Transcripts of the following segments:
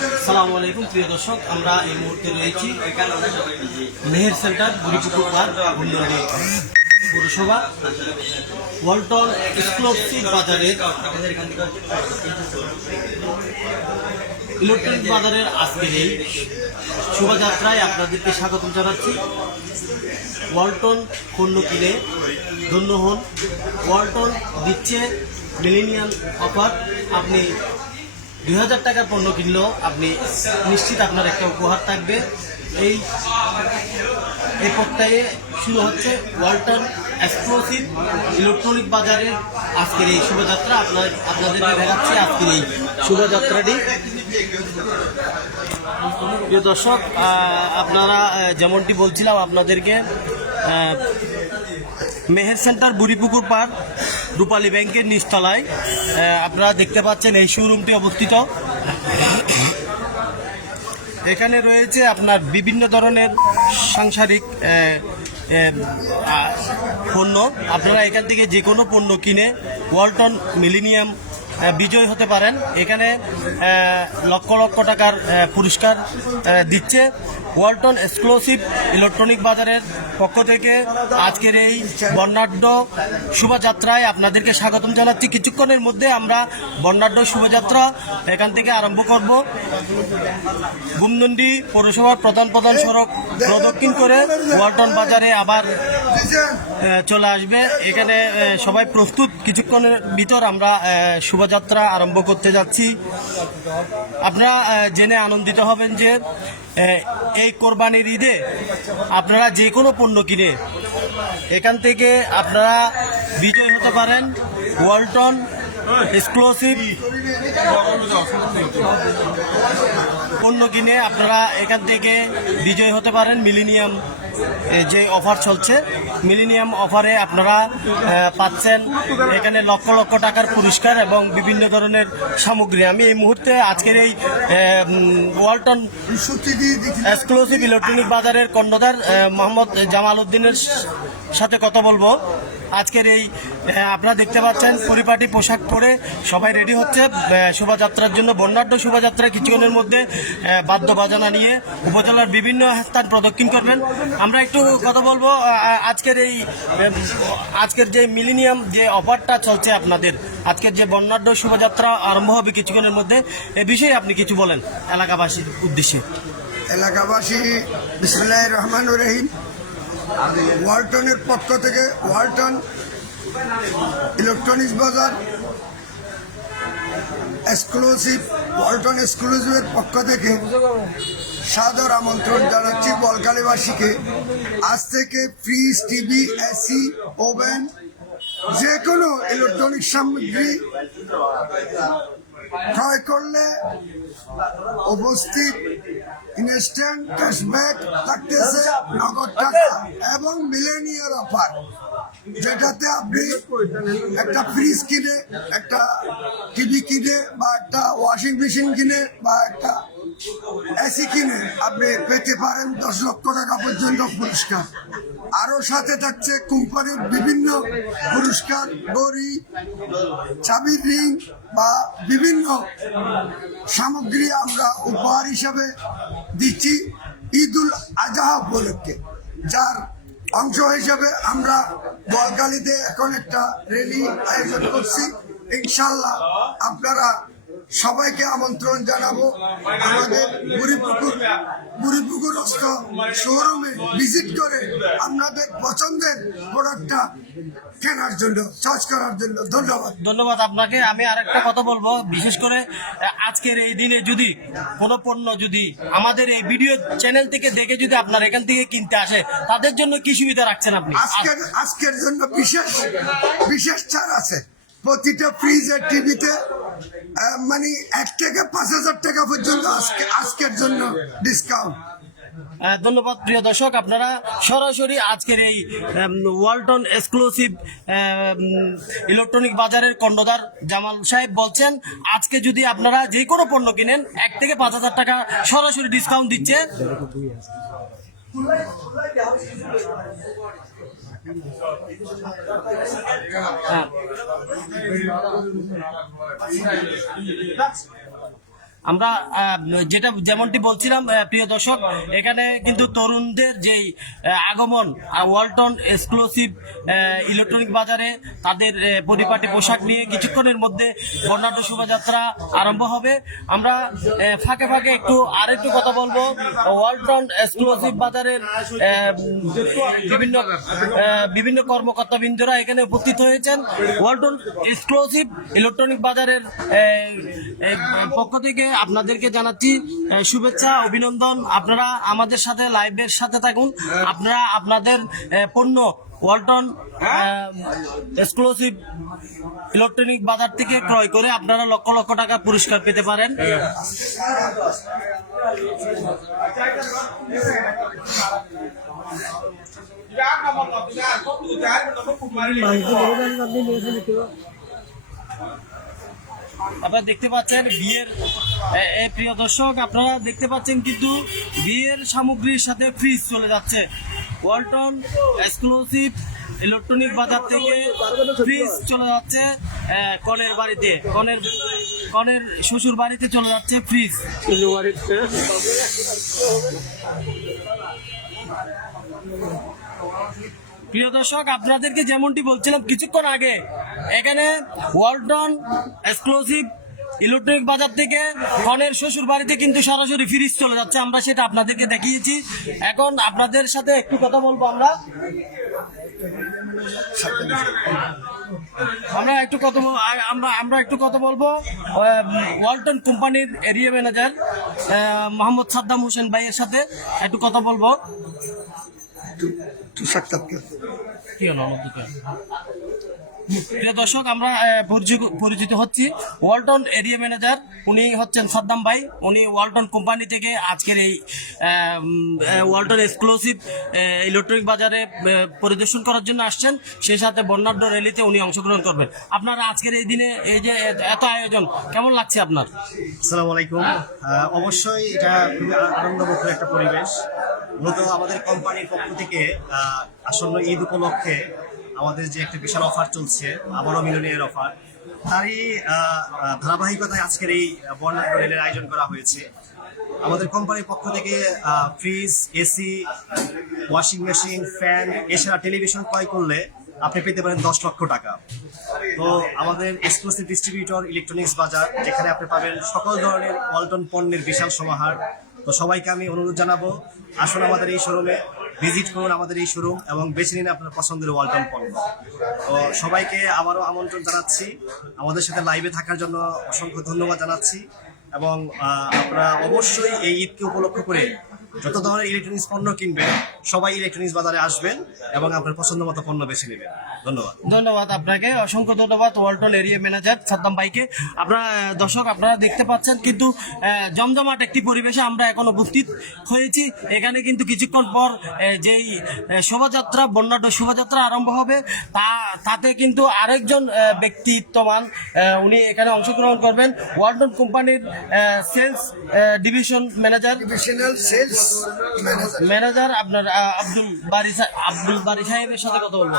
সালামু আলাইকুম, প্রিয় দর্শক, আমরা এই মুহূর্তে রয়েছি মেহের সেন্টার বুড়িপুকুর পার্ক গুন্ডারি পৌরসভা, ওয়ালটন এক্সক্লুসিভ বাজারের ইলেকট্রনিক বাজারের আজকের এই শোভাযাত্রায় আপনাদেরকে স্বাগতম জানাচ্ছি। ওয়ালটন পণ্য কিনে ধন্য হন। ওয়ালটন দিচ্ছে মিলেনিয়াম অফার। আপনি দুই হাজার টাকার পণ্য কিনলেও আপনি নিশ্চিত আপনার একটা উপহার থাকবে। এই এই পর্যায়ে শুরু হচ্ছে ওয়ালটন এক্সক্লুসিভ ইলেকট্রনিক বাজারের আজকের এই শোভাযাত্রা আপনার, আপনাদের দেখাচ্ছি আজকের এই শোভাযাত্রাটি। প্রিয় দর্শক আপনারা যেমনটি বলছিলাম আপনাদেরকে মেহের সেন্টার বুড়িপুকুর পার্ক। রূপালী ব্যাংকের নিচতলায় আপনারা দেখতে পাচ্ছেন এই শোরুমটি অবস্থিত। এখানে রয়েছে আপনার বিভিন্ন ধরনের সাংসারিক পণ্য। আপনারা এখান থেকে যে কোনো পণ্য কিনে ওয়ালটন মিলিনিয়াম বিজয় হতে পারেন। এখানে লক্ষ লক্ষ টাকার পুরস্কার দিচ্ছে। ওয়ালটন এক্সক্লুসিভ ইলেকট্রনিক বাজারের পক্ষ থেকে আজকের এই বর্ণাঢ্য শোভাযাত্রায় আপনাদেরকে স্বাগতম জানাচ্ছি। কিছুক্ষণের মধ্যে আমরা বর্ণাঢ্য শোভাযাত্রা এখান থেকে আরম্ভ করব। গুমদন্ডি পৌরসভার প্রধান প্রধান সড়ক প্রদক্ষিণ করে ওয়ালটন বাজারে আবার চলে আসবে। এখানে সবাই প্রস্তুত। কিছুক্ষণের ভিতর আমরা শোভাযাত্রা আরম্ভ করতে যাচ্ছি। আপনারা জেনে আনন্দিত হবেন যে এই কোরবানির ঈদে আপনারা যে কোনো পণ্য কিনে এখান থেকে আপনারা বিজয় হতে পারেন, ওয়ালটন এক্সক্লুসিভ পণ্য কিনে আপনারা এখান থেকে বিজয় হতে পারেন মিলিনিয়াম যে অফার চলছে। মিলিনিয়াম অফারে আপনারা পাচ্ছেন এখানে লক্ষ লক্ষ টাকার পুরস্কার এবং বিভিন্ন ধরনের সামগ্রী। আমি এই মুহূর্তে আজকের এই ওয়ালটন এক্সক্লুসিভ ইলেকট্রনিক বাজারের কর্ণধার মোহাম্মদ জামাল উদ্দিনের সাথে কথা বলব। আজকের এই আপনারা দেখতে পাচ্ছেন, পরিপাটি পোশাক পরে সবাই রেডি হচ্ছে শোভাযাত্রার জন্য বর্ণাঢ্য শোভাযাত্রা কিছুক্ষণের মধ্যে বাদ্য বাজনা নিয়ে উপজেলার বিভিন্ন স্থান প্রদক্ষিণ করবেন। আমরা একটু কথা বলব আজকের এই আজকের যে মিলিনিয়াম যে অফারটা চলছে আপনাদের, আজকের যে বর্ণাঢ্য শোভাযাত্রা আরম্ভ হবে কিছুক্ষণের মধ্যে, এ বিষয়ে আপনি কিছু বলেন, এলাকাবাসীর উদ্দেশ্যে। এলাকাবাসী বিসমুল্লাহ রহমান রহিম। ওয়ালটনের পক্ষ থেকে ওয়ালটন ইলেকট্রনিক্স বাজার এক্সক্লুসিভ, ওয়ালটন এক্সক্লুসিভের পক্ষ থেকে সাদর আমন্ত্রণ জানাচ্ছি বলকালীবাসীকে। আজ থেকে ফ্রিজ, টিভি, এসি, ওভেন যে কোনো ইলেকট্রনিক সামগ্রী ক্রয় করলে উপস্থিত ইনস্ট্যান্ট ক্যাশব্যাক থাকতেছে নগদ টাকা এবং মিলেনিয়ার অফার যেটাতে আপনি একটা ফ্রিজ কিনে একটা টিভি কিনে বা একটা ওয়াশিং মেশিন কিনে বা একটা এসি কিনে আপনি পেতে পারেন দশ লক্ষ টাকা পর্যন্ত পুরস্কার। আরও সাথে থাকছে কোম্পানির বিভিন্ন পুরস্কার গড়ি চাবির রিং বা বিভিন্ন সামগ্রী আমরা উপহার হিসাবে দিচ্ছি ঈদুল আজহা উপলক্ষে, যার অংশ হিসেবে আমরা বলগালিতে এখন একটা র্যালি আয়োজন করছি। ইনশাল্লাহ আপনারা সবাইকে আমন্ত্রণ জানাব। আমাদের বুড়িপুকুর বুড়িপুকুরস্থ শোরুমে ভিজিট করে আপনাদের পছন্দের প্রোডাক্টটা কেনার জন্য চয়েস করার জন্য। ধন্যবাদ। ধন্যবাদ আপনাকে। আমি আরেকটা কথা বলব বিশেষ করে আজকের এই দিনে যদি কোনো পণ্য যদি আমাদের এই ভিডিও চ্যানেল থেকে দেখে যদি আপনার এখান থেকে কিনতে আসে তাদের জন্য কি সুবিধা রাখছেন আপনি? আজকের আজকের জন্য বিশেষ বিশেষ ছাড় আছে। প্রতিটা ফ্রিজের টিভিতে মানে এক থেকে পাঁচ হাজার টাকা পর্যন্ত আজকে আজকের জন্য ডিসকাউন্ট ধন্যবাদ প্রিয় দর্শক। আপনারা সরাসরি আজকের এই ওয়ালটন এক্সক্লুসিভ ইলেকট্রনিক বাজারের কর্ণধার জামাল সাহেব বলছেন, আজকে যদি আপনারা যে কোনো পণ্য কিনেন, এক থেকে পাঁচ হাজার টাকা সরাসরি ডিসকাউন্ট দিচ্ছে। হ্যাঁ আমরা যেটা, যেমনটি বলছিলাম প্রিয় দর্শক, এখানে কিন্তু তরুণদের যেই আগমন ওয়ালটন এক্সক্লুসিভ ইলেকট্রনিক বাজারে তাদের পরিপাটি পোশাক নিয়ে কিছুক্ষণের মধ্যে বর্ণাঢ্য শোভাযাত্রা আরম্ভ হবে। আমরা ফাঁকে ফাঁকে একটু আর একটু কথা বলব। ওয়ালটন এক্সক্লুসিভ বাজারের বিভিন্ন বিভিন্ন কর্মকর্তা বৃন্দরা এখানে উপস্থিত হয়েছেন। ওয়ালটন এক্সক্লুসিভ ইলেকট্রনিক বাজারের পক্ষ থেকে আপনাদেরকে জানাচ্ছি শুভেচ্ছা অভিনন্দন। আপনারা আমাদের সাথে লাইভের সাথে থাকুন। আপনারা আপনাদের পণ্য ওয়ালটন এক্সক্লুসিভ ইলেকট্রনিক বাজার থেকে ক্রয় করে আপনারা লক্ষ লক্ষ টাকা পুরস্কার পেতে পারেন। আপনারা দেখতে পাচ্ছেন বিয়ের প্রিয় দর্শক, আপনারা দেখতে পাচ্ছেন কিন্তু বিয়ের সামগ্রীর সাথে ফ্রিজ চলে যাচ্ছে। ওয়ালটন এক্সক্লুসিভ ইলেকট্রনিক বাজার থেকে ফ্রিজ চলে যাচ্ছে কনের বাড়িতে, কনের কনের শ্বশুর বাড়িতে চলে যাচ্ছে ফ্রিজ প্রিয় দর্শক, আপনাদেরকে যেমনটি বলছিলাম কিছুক্ষণ আগে, এখানে ওয়ালটন এক্সক্লুসিভ ইলেকট্রনিক বাজার থেকে কনের শ্বশুর বাড়িতে কিন্তু সরাসরি ফ্রিজ চলে যাচ্ছে, আমরা সেটা আপনাদেরকে দেখিয়েছি। এখন আপনাদের সাথে একটু কথা বলব আমরা। আমরা একটু কথা বল- আমরা আমরা একটু কথা বলব ওয়ালটন কোম্পানির এরিয়া ম্যানেজার মোহাম্মদ সাদ্দাম হোসেন ভাইয়ের সাথে একটু কথা বলব। প্রিয় দর্শক আমরা পরিচিত হচ্ছি। ওয়ালটন এরিয়া ম্যানেজার উনি হচ্ছেন সাদ্দাম ভাই। উনি ওয়ালটন কোম্পানি থেকে আজকের এই ওয়ালটন এক্সক্লুসিভ ইলেকট্রনিক বাজারে পরিদর্শন করার জন্য আসছেন। সেই সাথে বর্ণাঢ্য র্যালিতে উনি অংশগ্রহণ করবেন। আপনারা আজকের এই দিনে এই যে এত- এত আয়োজন কেমন লাগছে আপনার? আসসালামু আলাইকুম। অবশ্যই এটা খুবই আনন্দমুখর একটা পরিবেশ। মূলত আমাদের কোম্পানির পক্ষ থেকে আসন্ন ঈদ উপলক্ষে আমাদের যে একটা বিশাল অফার চলছে, আবারও মিলনের অফার, তারই ধারাবাহিকতায় আজকের এই বর্ণাঢ্য রেলের আয়োজন করা হয়েছে। আমাদের কোম্পানির পক্ষ থেকে fridge, AC, washing machine, fan, এছাড়া টেলিভিশন ক্রয় করলে আপনি পেতে পারেন দশ লক্ষ টাকা। তো আমাদের এক্সক্লুসিভ ডিস্ট্রিবিউটর, ইলেকট্রনিক্স বাজার, যেখানে আপনি পাবেন সকল ধরনের ওয়ালটন পণ্যের বিশাল সমাহার তো সবাইকে আমি অনুরোধ জানাব, আসুন আমাদের এই শোরুমে ভিজিট করুন আমাদের এই শোরুম এবং বেছে নিন আপনার পছন্দের ওয়ালটন পণ্য। তো সবাইকে আবারও আমন্ত্রণ জানাচ্ছি। আমাদের সাথে লাইভে থাকার জন্য অসংখ্য ধন্যবাদ জানাচ্ছি এবং আপনারা অবশ্যই এই ঈদকে উপলক্ষ করে যত ধরনের ইলেকট্রনিক্স পণ্য কিনবেন সবাই ইলেকট্রনিক্স বাজারে আসবেন এবং আপনার পছন্দ মতো পণ্য বেছে নেবেন। ধন্যবাদ। ধন্যবাদ আপনাকে। অসংখ্য ধন্যবাদ ওয়ালটন এরিয়া ম্যানেজার সাদ্দাম ভাইকে। আপনারা দর্শক আপনারা দেখতে পাচ্ছেন কিন্তু জমজমাট একটি পরিবেশে আমরা এখন উপস্থিত হয়েছি। এখানে কিন্তু কিছুক্ষণ পর যেই শোভাযাত্রা বর্ণাঢ্য শোভাযাত্রা আরম্ভ হবে তা তাতে কিন্তু আরেকজন আহ, ব্যক্তিত্ববান উনি এখানে অংশগ্রহণ করবেন। ওয়ালটন কোম্পানির sales division manager divisional sales manager আপনার আব্দুল বারি আব্দুল বারি সাহেবের সাথে কথা বলব।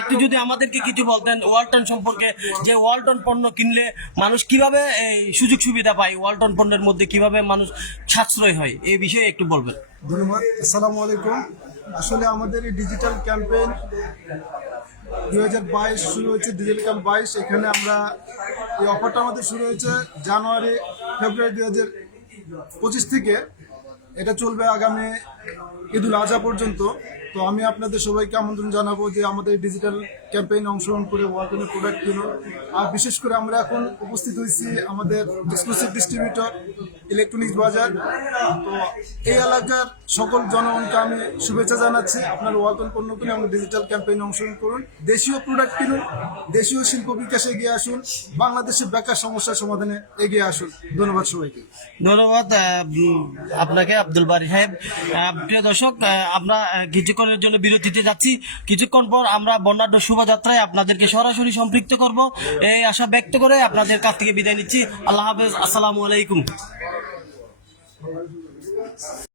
একটু যদি আমাদেরকে কিছু বলতেন ওয়ালটন সম্পর্কে যে ওয়ালটন পণ্য কিনলে মানুষ কীভাবে এই সুযোগ সুবিধা পায় ওয়ালটন পণ্যের মধ্যে কীভাবে মানুষ সাশ্রয় হয় এই বিষয়ে একটু বলবেন। ধন্যবাদ। আসসালামু আলাইকুম। আসলে আমাদের এই ডিজিটাল ক্যাম্পেইন দু হাজার বাইশ শুরু হয়েছে ডিজিটাল ক্যাম্প বাইশ। এখানে আমরা এই অফারটা আমাদের শুরু হয়েছে জানুয়ারি ফেব্রুয়ারি দু হাজার পঁচিশ থেকে। এটা চলবে আগামী ঈদুল আজহা পর্যন্ত। তো আমি আপনাদের সবাইকে আমন্ত্রণ জানাব যে আমাদের ডিজিটাল ক্যাম্পেইনে অংশগ্রহণ করে ওয়ার্কেনের প্রোডাক্ট কিনুন আর বিশেষ করে আমরা এখন উপস্থিত হয়েছি আমাদের এক্সক্লুসিভ ডিস্ট্রিবিউটর ইলেকট্রনিক্স বাজার তো এই এলাকার সকল জনগণকে আমি শুভেচ্ছা জানাচ্ছি। আপনার ওয়ালটন পণ্য কিনে আমাদের ডিজিটাল ক্যাম্পেইনে অংশগ্রহণ করুন। দেশীয় প্রোডাক্ট কিনুন দেশীয় শিল্প বিকাশে এগিয়ে আসুন বাংলাদেশের বেকার সমস্যার সমাধানে এগিয়ে আসুন। ধন্যবাদ সবাইকে। ধন্যবাদ আপনাকে আব্দুল বারি সাহেব। প্রিয় দর্শক আমরা আহ, কিছুক্ষণের জন্য বিরতিতে যাচ্ছি। কিছুক্ষণ পর আমরা বর্ণাঢ্য শোভাযাত্রায় আপনাদেরকে সরাসরি সম্পৃক্ত করব। এই আশা ব্যক্ত করে আপনাদের কাছ থেকে বিদায় নিচ্ছি। আল্লাহ হাফেজ। আসসালামু আলাইকুম।